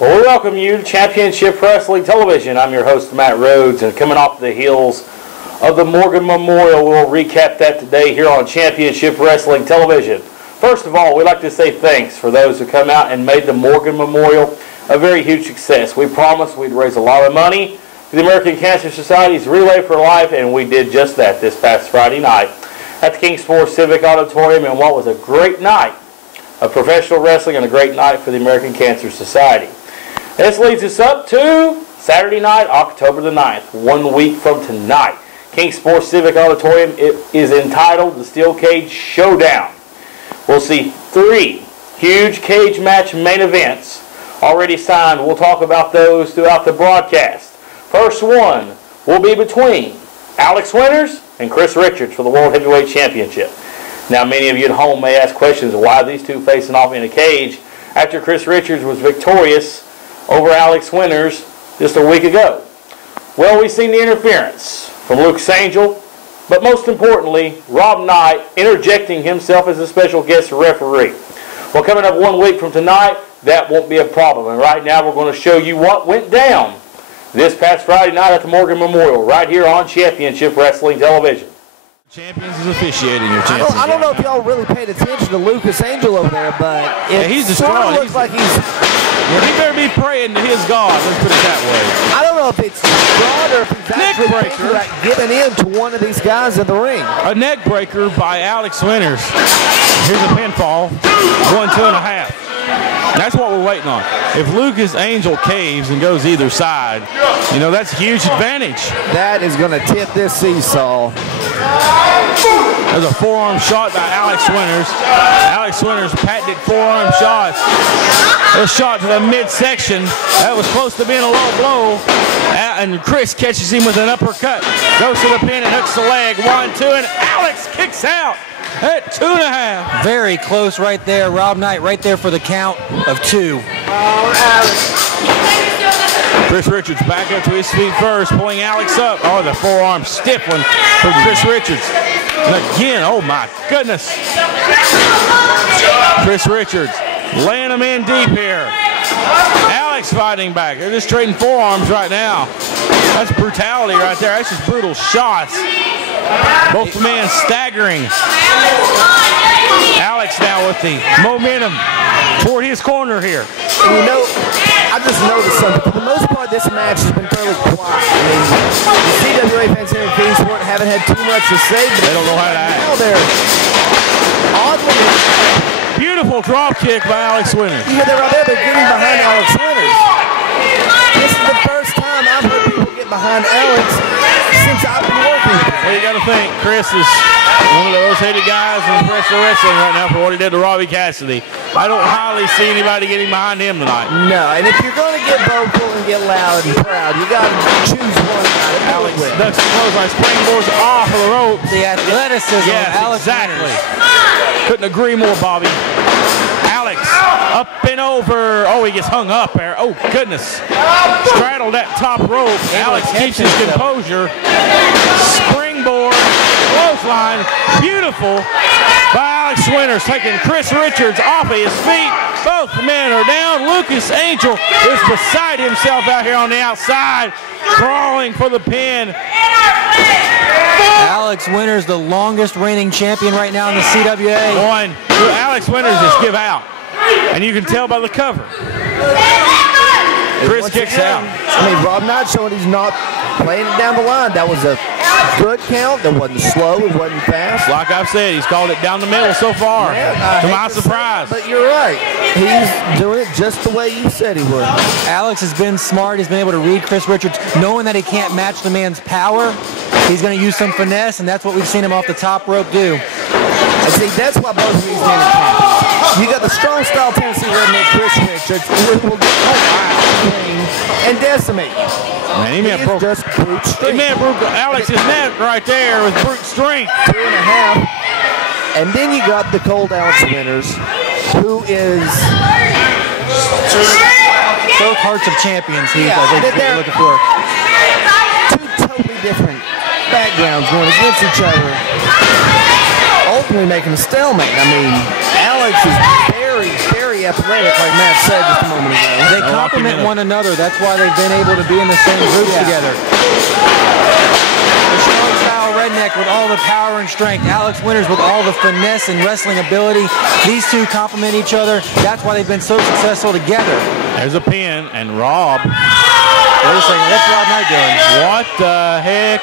Well, we welcome you to Championship Wrestling Television. I'm your host, Matt Rhodes, and coming off the heels of the Morgan Memorial, we'll recap that today here on Championship Wrestling Television. First of all, we'd like to say thanks for those who come out and made the Morgan Memorial a very huge success. We promised we'd raise a lot of money for the American Cancer Society's Relay for Life, and we did just that this past Friday night at the Kingsport Civic Auditorium in what was a great night of professional wrestling and a great night for the American Cancer Society. This leads us up to Saturday night, October the 9th, 1 week from tonight. Kingsport Civic Auditorium, it is entitled the Steel Cage Showdown. We'll see 3 huge cage match main events already signed. We'll talk about those throughout the broadcast. First one will be between Alex Winters and Chris Richards for the World Heavyweight Championship. Now, many of you at home may ask questions of why these two facing off in a cage after Chris Richards was victorious over Alex Winters just a week ago. Well, we've seen the interference from Lucas Angel, but most importantly, Rob Knight interjecting himself as a special guest referee. Well, coming up 1 week from tonight, that won't be a problem. And right now, we're going to show you what went down this past Friday night at the Morgan Memorial, right here on Championship Wrestling Television. Champions is officiating your championship. I don't know if y'all really paid attention to Lucas Angel over there, but it he's sort of looks like he's... Well, he better be praying to his God, let's put it that way. I don't know if it's God or if he's actually thinking about getting into one of these guys in the ring. A neck breaker by Alex Winters. Here's a pinfall, 1, 2.5. That's what we're waiting on. If Lucas Angel caves and goes either side, you know, that's a huge advantage. That is going to tip this seesaw. There's a forearm shot by Alex Winters. Alex Winters patented forearm shots. A shot to the midsection. That was close to being a low blow. And Chris catches him with an uppercut. Goes to the pin and hooks the leg. 1, 2, and Alex kicks out at 2.5. Very close right there. Rob Knight right there for the count of 2. Chris Richards back up to his feet first, pulling Alex up. Oh, the forearm stiff one from Chris Richards. And again, oh my goodness. Chris Richards laying him in deep here. Alex fighting back. They're just trading forearms right now. That's brutality right there. That's just brutal shots. Both men staggering. Alex now with the momentum toward his corner here. And you know, I just noticed something. For the most part, this match has been fairly quiet. I mean, the CWA fans here in Kingsport haven't had too much to say, but they don't know how to act. Now they're oddly... Beautiful drop kick by Alex Winters. You know, they're right there. They're getting behind Alex Winters. This is the first time I've heard people get behind Alex since I've been working. Well, you got to think, Chris is one of the most hated guys in professional wrestling right now for what he did to Robbie Cassidy. I don't highly see anybody getting behind him tonight. No, and if you're going to get vocal and get loud and proud, you got to choose one guy to Alex ducks the clothesline, springboards off of the rope. The athleticism of Alex exactly. Winters. Couldn't agree more, Bobby. Alex up and over. Oh, he gets hung up there. Oh, goodness. Straddled that top rope. Alex keeps his composure. Springboard, clothesline. Beautiful by Alex Winters, taking Chris Richards off of his feet. Both men are down. Lucas Angel is beside himself out here on the outside, crawling for the pin. Alex Winters, the longest reigning champion right now in the CWA. One. Alex Winters just give out. And you can tell by the cover. Chris kicks out. I mean, Rob Knight showing he's not playing it down the line. That was a good count. That wasn't slow. It wasn't fast. Like I've said, he's called it down the middle so far. Yeah, to my surprise. But you're right. He's doing it just the way you said he would. Alex has been smart. He's been able to read Chris Richards, knowing that he can't match the man's power. He's going to use some finesse, and that's what we've seen him off the top rope do. And see, that's why both of these men are champions. You got the strong style Tennessee redneck Chris Richards, who will get and decimate you. Man, he may have broke just brute strength. He may have broke Alex's neck right there with brute strength. 2.5. And then you got the cold Alex Winters, who is Both hearts of champions, Heath, Yeah, I think is what you're looking for. two totally different backgrounds going against each other, ultimately making a stalemate. I mean, Alex is very, very athletic, like Matt said just a moment ago. They complement one another. That's why they've been able to be in the same groups together. The strong style redneck with all the power and strength. Alex Winters with all the finesse and wrestling ability. These two complement each other. That's why they've been so successful together. There's a pin, and Rob. Wait a second, what's Rob Knight doing? What the heck?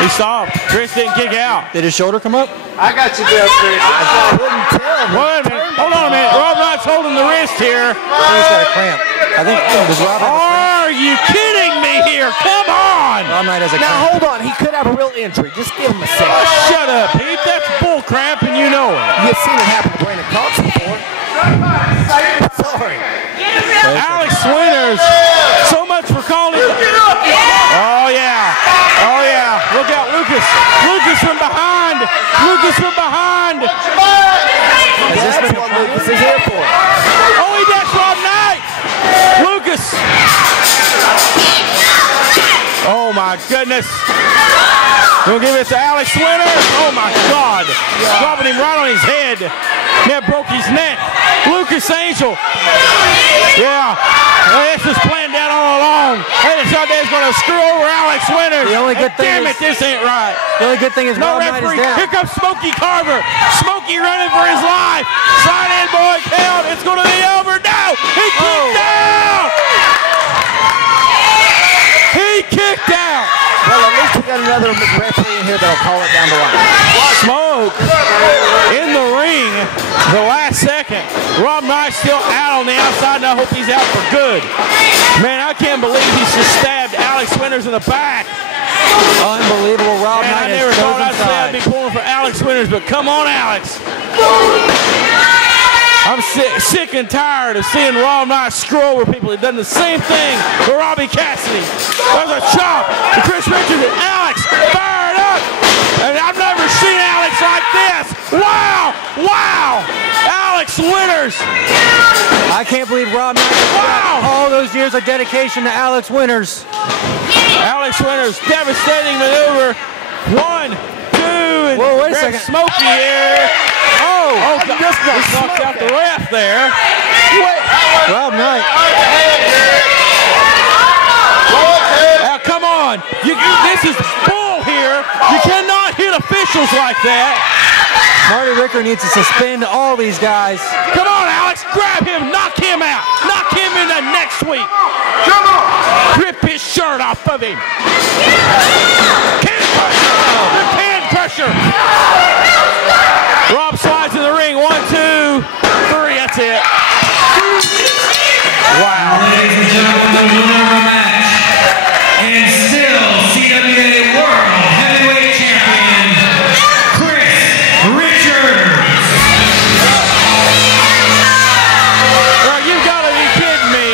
He stopped. Chris didn't kick out. Did his shoulder come up? I got you there, Chris. I couldn't tell. Wait a minute. Hold on a minute. Rob Knight's holding the wrist here. I think he's got a cramp. I think, does Rob have a cramp? Are you kidding me here? Come on. Rob Knight has a Now, cramp. hold on. He could have a real injury. Just give him a second. Shut up, Pete. That's bull crap, and you know it. You've seen it happen to Brandon Cox before. Sorry. Alex Winters, so much for calling. Oh, yeah. Oh, yeah. Look out, Lucas. Lucas from behind. Lucas from behind. That's what Lucas is here for. Oh, he dashed Rob Knight. Lucas. Oh, my goodness. We'll give it to Alex Winters. Oh, my God. Dropping him right on his head. That broke his neck. Lucas Angel. Yeah. This was planned out all along. They decided they was going to screw over Alex Winters. The only good thing Damn is- it, this ain't right. The only good thing is No Rob Knight is referee. down. Here comes Smokey Carver. Smokey running for his life. Slide in, boy, count. It's going to be over. No. He kicked out. He kicked out. Well, at least we got another referee in here that'll call it down the line. Smoke in the ring the last second. Rob Knight still out on the outside, and I hope he's out for good. Man, I can't believe he just stabbed Alex Winters in the back. Unbelievable. Rob Man, I Knight never has thought chosen I'd say I'd be sides. pulling for Alex Winters, but come on, Alex. I'm sick and tired of seeing Rob Knight screw over people. He's done the same thing with Robbie Cassidy. There's a chop to Chris Richards, and Alex fired up. And I've never seen Alex like this. Wow, wow. Alex Winters. I can't believe Rob Knight has Wow. all those years of dedication to Alex Winters. Alex Winters, devastating maneuver. 1, 2, and Whoa, wait a grab second. Smokey here. Oh, God. just got He knocked out the ref there. Rob Knight. Now, come on. This is bull here. You cannot hit officials like that. Marty Ricker needs to suspend all these guys. Come on, Alex. Grab him. Knock him out. Knock him into next week. Come on. Rip his shirt off of him. Can crusher. The can crusher. Rob slides in the ring. 1, 2, 3. That's it. Wow. Ladies and gentlemen, the winner of the match, and still CWA World Heavyweight Champion, Chris Richards. Well, you've got to be kidding me.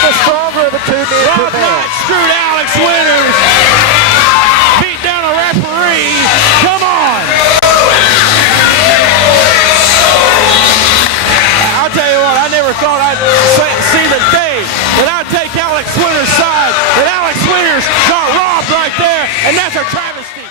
The stronger of the two men Rob prevails. Knight screwed Alex Winters. Beat down a referee. Come on. I'll tell you what, I never thought I'd see the day that I'd take Alex Winters' side, that Alex Winters got robbed right there, and that's a travesty.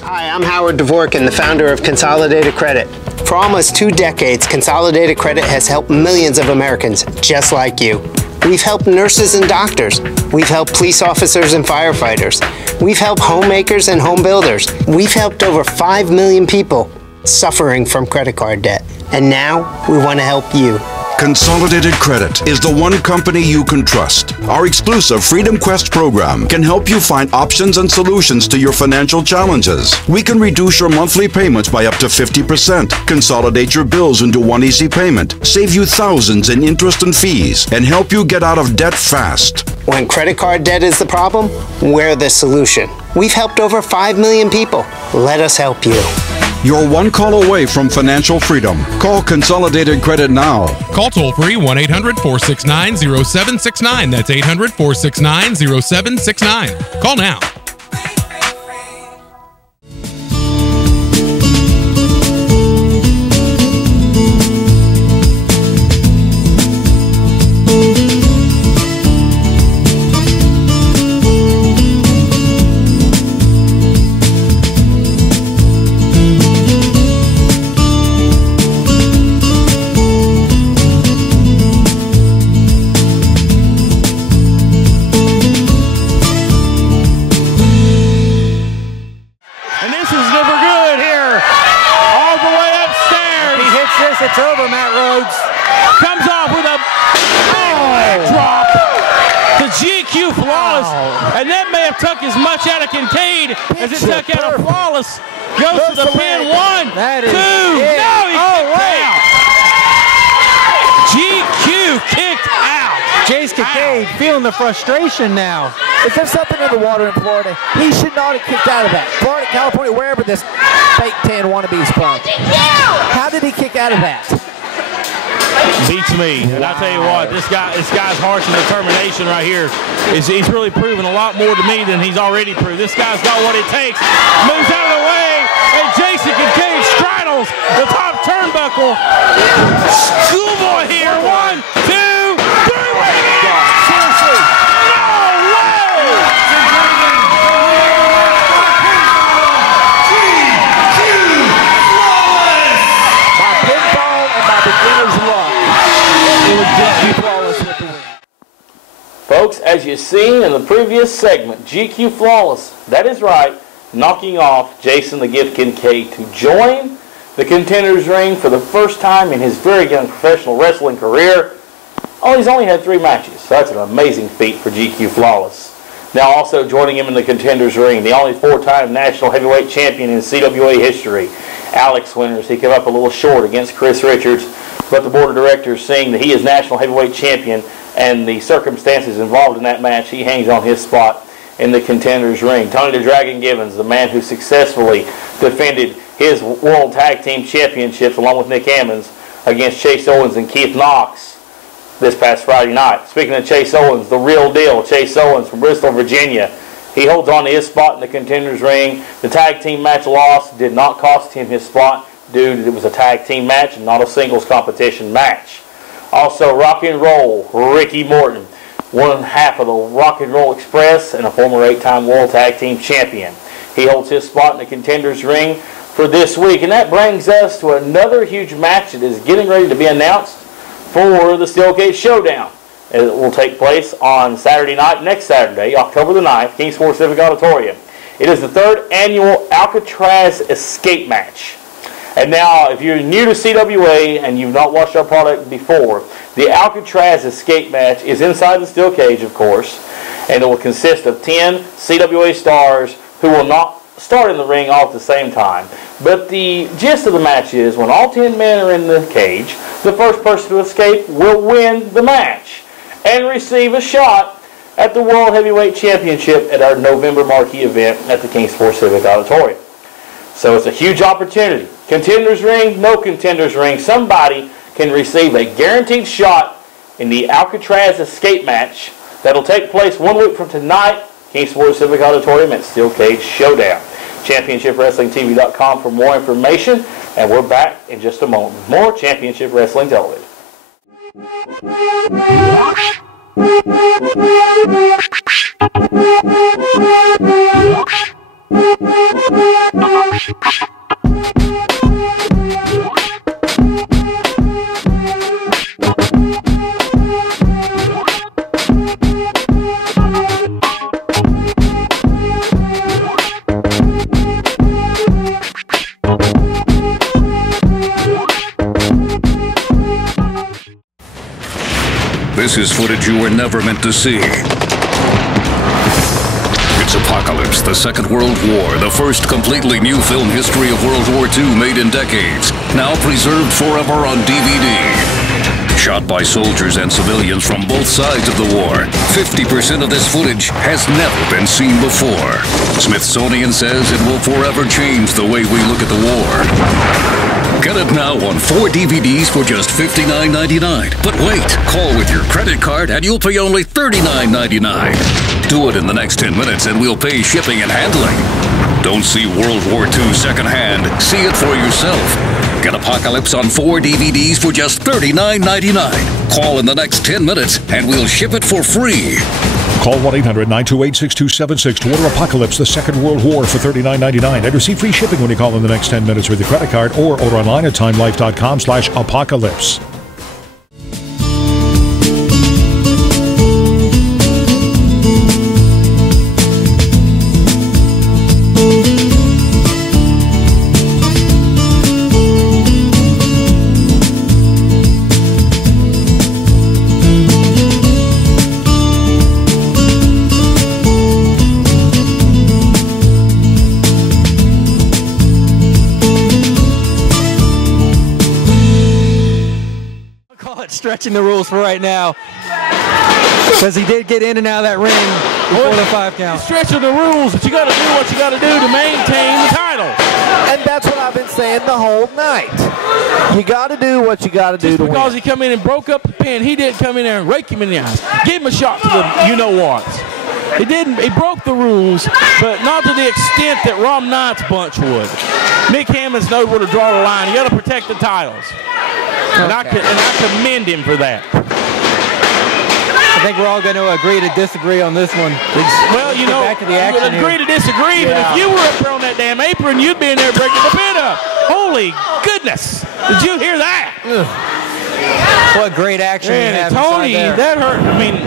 Hi, I'm Howard Dvorkin, the founder of Consolidated Credit. For almost 2 decades, Consolidated Credit has helped millions of Americans just like you. We've helped nurses and doctors. We've helped police officers and firefighters. We've helped homemakers and home builders. We've helped over 5 million people suffering from credit card debt. And now we want to help you. Consolidated Credit is the one company you can trust. Our exclusive Freedom Quest program can help you find options and solutions to your financial challenges. We can reduce your monthly payments by up to 50%, consolidate your bills into one easy payment, save you thousands in interest and fees, and help you get out of debt fast. When credit card debt is the problem, we're the solution. We've helped over 5 million people. Let us help you. You're one call away from financial freedom. Call Consolidated Credit now. Call toll-free 1-800-469-0769. That's 800-469-0769. Call now. It's over, Matt Rhodes. Comes off with a big drop to GQ Flawless. Wow. And that may have took as much out of Kincaid as it took out of Flawless. Goes to the pin. 1, 2. No, he kicked out. GQ kicked out. Jace Kincaid feeling the frustration now. Is there something in the water in Florida? He should not have kicked out of that. Florida, California, wherever this fake tan wannabe is from. How did he kick out of that? Beats me. And I tell you what, this guy's heart and determination right here he's really proven a lot more to me than he's already proved. This guy's got what it takes. Moves out of the way, and Jason Kincaid straddles the top turnbuckle. Schoolboy here. 1, 2, 3. Seriously. Folks, as you've seen in the previous segment, GQ Flawless, that is right, knocking off Jason the Gift Kincaid to join the Contenders ring for the first time in his very young professional wrestling career. Oh, he's only had 3 matches, so that's an amazing feat for GQ Flawless. Now also joining him in the Contenders ring, the only 4-time national heavyweight champion in CWA history, Alex Winters. He came up a little short against Chris Richards, but the board of directors, seeing that he is national heavyweight champion and the circumstances involved in that match, he hangs on his spot in the Contenders ring. Tony the Dragon Givens, the man who successfully defended his World Tag Team Championships along with Nick Ammons against Chase Owens and Keith Knox this past Friday night. Speaking of Chase Owens, the real deal, Chase Owens from Bristol, Virginia. He holds on to his spot in the Contenders ring. The tag team match loss did not cost him his spot due to it was a tag team match and not a singles competition match. Also, Rock and Roll, Ricky Morton, one half of the Rock and Roll Express and a former 8-time World Tag Team Champion. He holds his spot in the Contenders ring for this week. And that brings us to another huge match that is getting ready to be announced for the Steel Cage Showdown. It will take place on Saturday night, next Saturday, October the 9th, King Sports Civic Auditorium. It is the 3rd annual Alcatraz Escape Match. And now, if you're new to CWA and you've not watched our product before, the Alcatraz Escape Match is inside the steel cage, of course, and it will consist of 10 CWA stars who will not start in the ring all at the same time. But the gist of the match is when all 10 men are in the cage, the first person to escape will win the match and receive a shot at the World Heavyweight Championship at our November marquee event at the King Sports Civic Auditorium. So it's a huge opportunity. Contenders ring, no contenders ring. Somebody can receive a guaranteed shot in the Alcatraz Escape Match that'll take place 1 week from tonight, King Sports Civic Auditorium at Steel Cage Showdown. ChampionshipWrestlingTV.com for more information, and we're back in just a moment. More Championship Wrestling Television. This is footage you were never meant to see. It's Apocalypse, the Second World War, the first completely new film history of World War II made in decades, now preserved forever on DVD. Shot by soldiers and civilians from both sides of the war, 50% of this footage has never been seen before. Smithsonian says it will forever change the way we look at the war. Get it now on 4 DVDs for just $59.99. But wait, call with your credit card and you'll pay only $39.99. Do it in the next 10 minutes and we'll pay shipping and handling. Don't see World War II secondhand. See it for yourself. Get Apocalypse on 4 DVDs for just $39.99. Call in the next 10 minutes and we'll ship it for free. Call 1-800-928-6276 to order Apocalypse, the Second World War for $39.99 and receive free shipping when you call in the next 10 minutes with your credit card or order online at timelife.com/apocalypse. Stretching the rules for right now, because he did get in and out of that ring before the 5 count. Stretching the rules, but you got to do what you got to do to maintain the title. And that's what I've been saying the whole night. You got to do what you got to do to win. Because he come in and broke up the pin, he didn't come in there and rake him in the eyes. Give him a shot to the you-know-what. He didn't. He broke the rules, but not to the extent that Rom Knight's bunch would. Nick Hammonds knows where to draw the line. You got to protect the titles. And I commend him for that. I think we're all going to agree to disagree on this one. Well, you know, back to the action you would agree to disagree, but if you were up there on that damn apron, you'd be in there breaking the pin up. Holy goodness. Did you hear that? Ugh. What great action you have Tony, there. that hurt. I mean,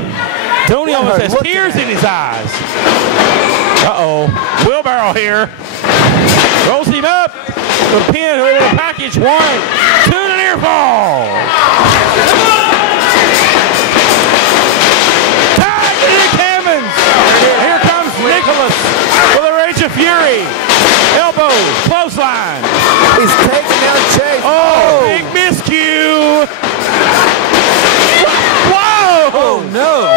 Tony almost has tears in his eyes. Uh-oh. Wheelbarrow here. Rolls him up. The pin, a little package 1, 2 to the near fall. Tag to Nick Hammonds. Here comes Nicholas with a Rage of Fury. Elbow, clothesline. He's taking down Chase. Oh, big miscue. Whoa. Oh, no.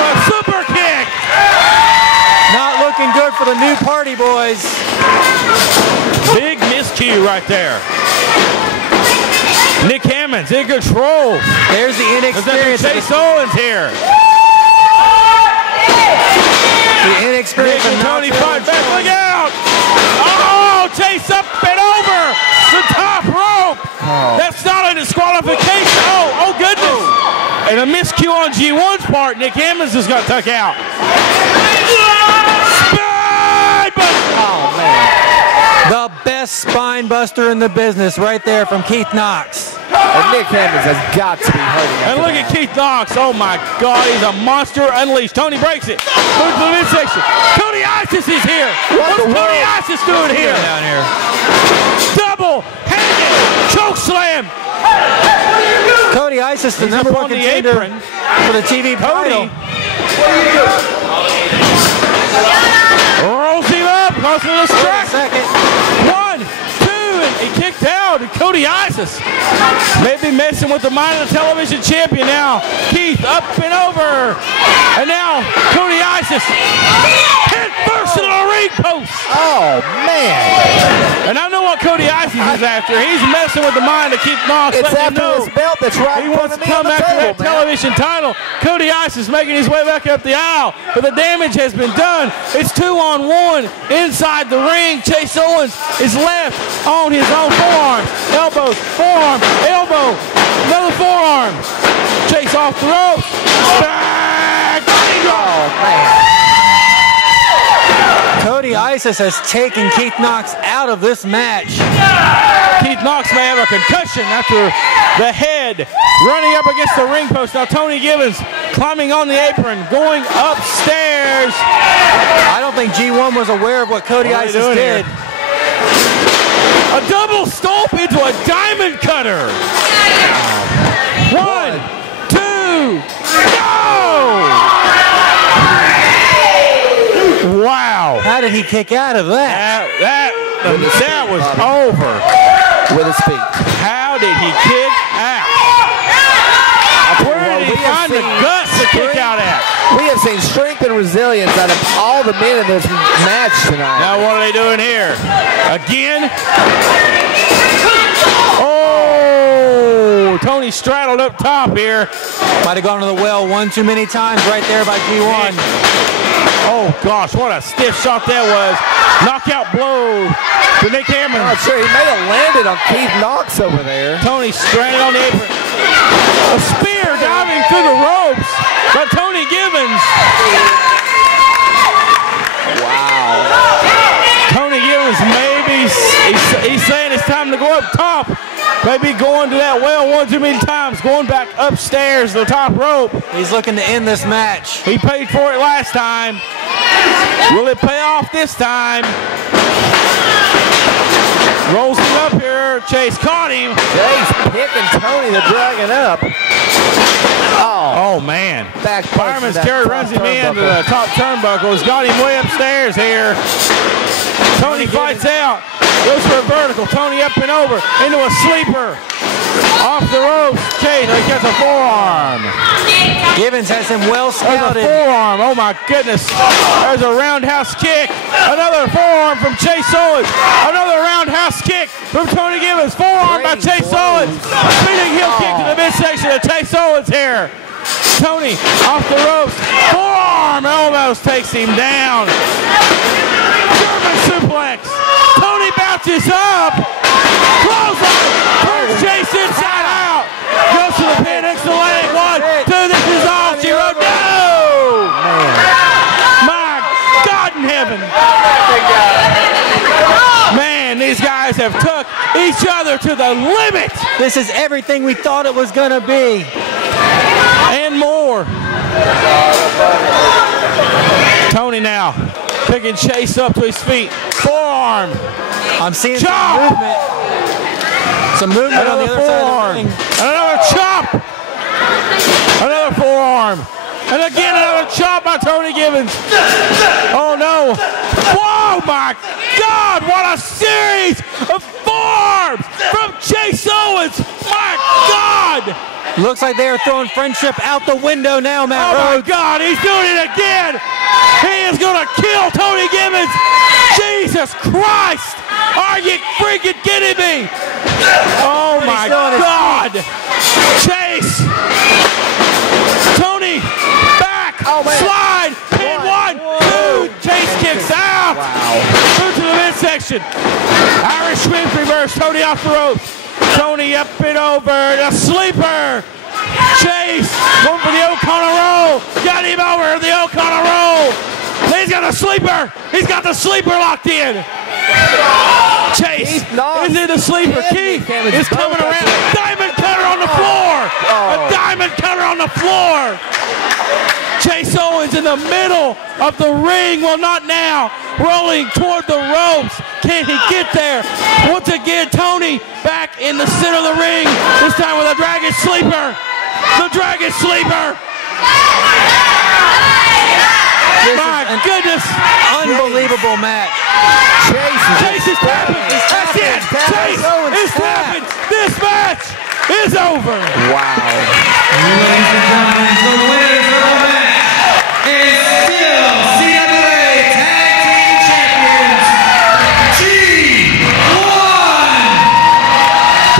A super kick. Not looking good for the new party boys. Big miscue right there. Nick Hammonds in control. There's the inexperience. Chase Owens here. The inexperience Nick and Tony fight back. Look out! Oh, Chase up and over the top rope. That's not a disqualification. Oh goodness. And a miscue on G1's part. Nick Hammonds just got tucked out. Oh, man. The best spine buster in the business right there from Keith Knox. And Nick Hammonds has got to be hurting. And look at Keith Knox. Oh, my God. He's a monster unleashed. Tony breaks it. Moves to the midsection. Cody Isis is here. What's Cody Isis doing here? Down here. Double-handed choke slam. Cody Isis, the number one contender for the TV title. Rolls him up, goes to the strike. 1, 2, and he kicked out. And Cody Isis maybe messing with the mind of the television champion now. Keith up and over. And now Cody Isis head first to the ring post. Oh, man. And I know what Cody Isis is after. He's messing with the mind of Keith Knox. It's after this belt that's right He in front wants of to me on come the after table, that television title. Cody Isis making his way back up the aisle, but the damage has been done. It's 2-on-1 inside the ring. Chase Owens is left on his own forearms. Elbows, forearm, elbow, another forearm. Chase off the ropes. Back. Oh, man. Cody Isis has taken Keith Knox out of this match. Keith Knox may have a concussion after the head running up against the ring post. Now Tony Gibbons climbing on the apron, going upstairs. I don't think G1 was aware of what Cody Isis did. A double stomp into a diamond cutter. 1, 2. No! Wow. How did he kick out of that? That was over. With his feet. How did he kick out? Where did he find the guts to kick out at? We have seen strength and resilience out of all the men in this match tonight. Now what are they doing here? Again? Oh, Tony straddled up top here. Might have gone to the well one too many times right there by G1. Oh gosh, what a stiff shot that was. Knockout blow to Nick Hammond. Oh, sure, he may have landed on Keith Knox over there. Tony stranded on the apron. A spear diving through the ropes by Tony Gibbons. Wow. Tony Gibbons maybe, he's saying it's time to go up top. Maybe going to that well one too many times, going back upstairs to the top rope. He's looking to end this match. He paid for it last time. Will it pay off this time? Rolls him up here. Chase caught him. Chase picking Tony the Dragon up. Oh man. Back Fireman's carry runs him into the top turnbuckles. Got him way upstairs here. Tony fights out. Goes for a vertical. Tony up and over into a sleeper. Off the ropes. Chase gets a forearm. Gibbons has him well There's a scouted. forearm. Oh my goodness. There's a roundhouse kick. Another forearm from Chase Owens. Another roundhouse kick from Tony Gibbons. Forearm by Chase Owens. Spinning heel kick to the midsection of Chase Owens here. Tony off the ropes. Forearm almost takes him down. German suplex. Tony bounces up. Close up. Turns Chase inside out. Goes to the pin. Excellent leg. 1, 2. This is all. She wrote no. My God in heaven. Man, these guys have took each other to the limit. This is everything we thought it was going to be. And more. Tony now picking Chase up to his feet. Forearm. I'm seeing Chop. some movement. Some movement on the Another other side forearm. of the ring. Another chop. Another forearm. And again another chop by Tony Gibbons. Oh no. Whoa my God, what a series of forearms from Chase Owens. My God. Looks like they are throwing friendship out the window now, Matt Oh Rhodes. my God, he's doing it again. He is going to kill Tony Gibbons. Jesus Christ. Are you freaking kidding me? Oh my God. Chase. Tony. Back. Slide. Pin 1, 2. Chase kicks out. Through to the midsection. Irish whip reverse. Tony off the ropes. Tony up and over. The sleeper. Chase going for the O'Connor roll. Got him over the O'Connor roll. He's got a sleeper. He's got the sleeper locked in. Chase is in the sleeper. Keith is coming around. Diamond cutter on the floor. A diamond cutter on the floor. Chase Owens in the middle of the ring. Well, not now. Rolling toward the ropes. Can he get there? Once again, Tony back in the center of the ring. This time with a Dragon Sleeper. The Dragon Sleeper. My goodness. Unbelievable match. Chase is tapping. That's it. Chase is tapping. This match is over. Ladies and gentlemen, the winners of the match is still CWA Tag Team Champions, G1.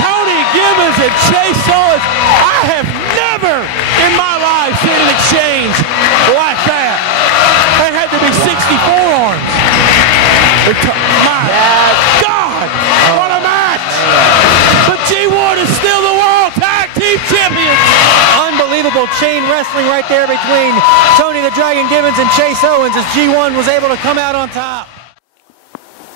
Tony Gibbons and Chase Owens. I have never in my life seen an exchange like that. That had to be 64 arms. My God, what a match! But G1 is still the World Tag Team Champions. Unbelievable chain wrestling right there between Tony the Dragon Gibbons and Chase Owens as G1 was able to come out on top.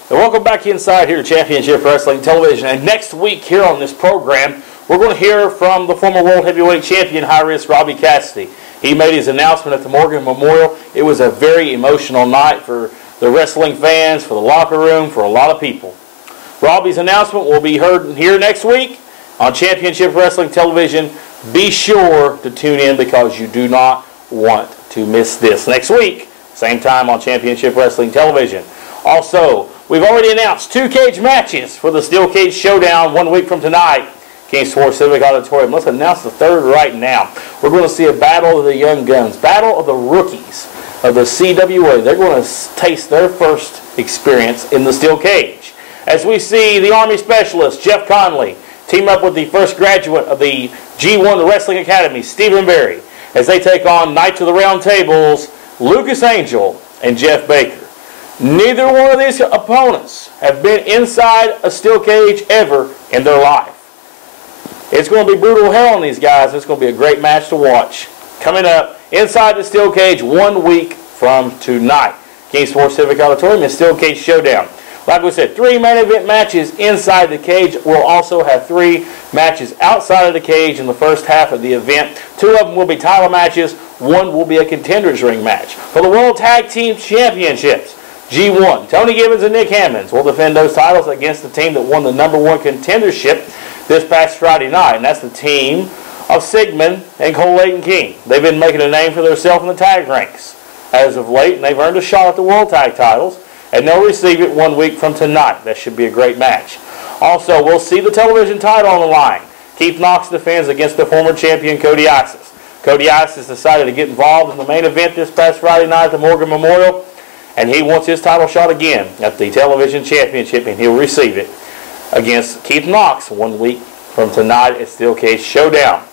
And welcome back inside here to Championship Wrestling Television. And next week here on this program, we're going to hear from the former World Heavyweight Champion, High Risk Robbie Cassidy. He made his announcement at the Morgan Memorial. It was a very emotional night for the wrestling fans, for the locker room, for a lot of people. Robbie's announcement will be heard here next week. on Championship Wrestling Television. Be sure to tune in because you do not want to miss this. Next week, same time on Championship Wrestling Television. Also, we've already announced 2 cage matches for the Steel Cage Showdown 1 week from tonight. Kings Sports Civic Auditorium. Let's announce the third right now. We're going to see a battle of the young guns, battle of the rookies of the CWA. They're going to taste their first experience in the steel cage. As we see the Army Specialist, Jeff Conley, team up with the first graduate of the G1 Wrestling Academy, Stephen Berry, as they take on Knights of the Round Tables, Lucas Angel and Jeff Baker. Neither one of these opponents have been inside a steel cage ever in their life. It's going to be brutal hell on these guys. It's going to be a great match to watch. Coming up inside the steel cage 1 week from tonight. King Sports Civic Auditorium and Steel Cage Showdown. Like we said, 3 main event matches inside the cage. We'll also have 3 matches outside of the cage in the first half of the event. 2 of them will be title matches. 1 will be a contenders ring match. For the World Tag Team Championships, G1, Tony Gibbons and Nick Hammonds will defend those titles against the team that won the #1 contendership this past Friday night, and that's the team of Sigmund and Cole Layton King. They've been making a name for themselves in the tag ranks as of late, and they've earned a shot at the World Tag titles, and they'll receive it 1 week from tonight. That should be a great match. Also, we'll see the television title on the line. Keith Knox defends against the former champion Cody Isis. Cody Isis decided to get involved in the main event this past Friday night at the Morgan Memorial, and he wants his title shot again at the television championship, and he'll receive it against Keith Knox 1 week from tonight at Steel Cage Showdown.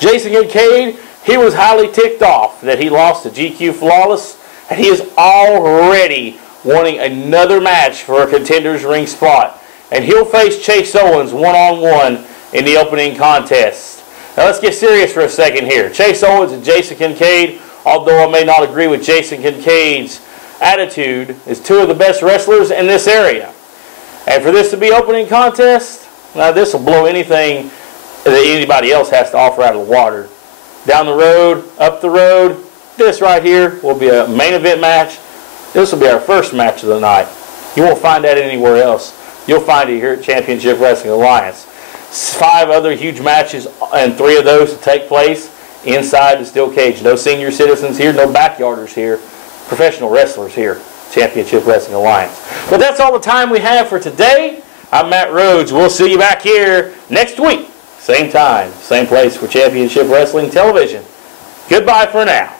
Jason Kincaid, he was highly ticked off that he lost to GQ Flawless, and he is already wanting another match for a contender's ring spot. And he'll face Chase Owens one-on-one in the opening contest. Now let's get serious for a second here. Chase Owens and Jason Kincaid, although I may not agree with Jason Kincaid's attitude, is 2 of the best wrestlers in this area. And for this to be opening contest, now this will blow anything that anybody else has to offer out of the water. Down the road, up the road, this right here will be a main event match. This will be our first match of the night. You won't find that anywhere else. You'll find it here at Championship Wrestling Alliance. 5 other huge matches, and 3 of those to take place inside the steel cage. No senior citizens here, no backyarders here. Professional wrestlers here. Championship Wrestling Alliance. But that's all the time we have for today. I'm Matt Rhodes. We'll see you back here next week. Same time, same place for Championship Wrestling Television. Goodbye for now.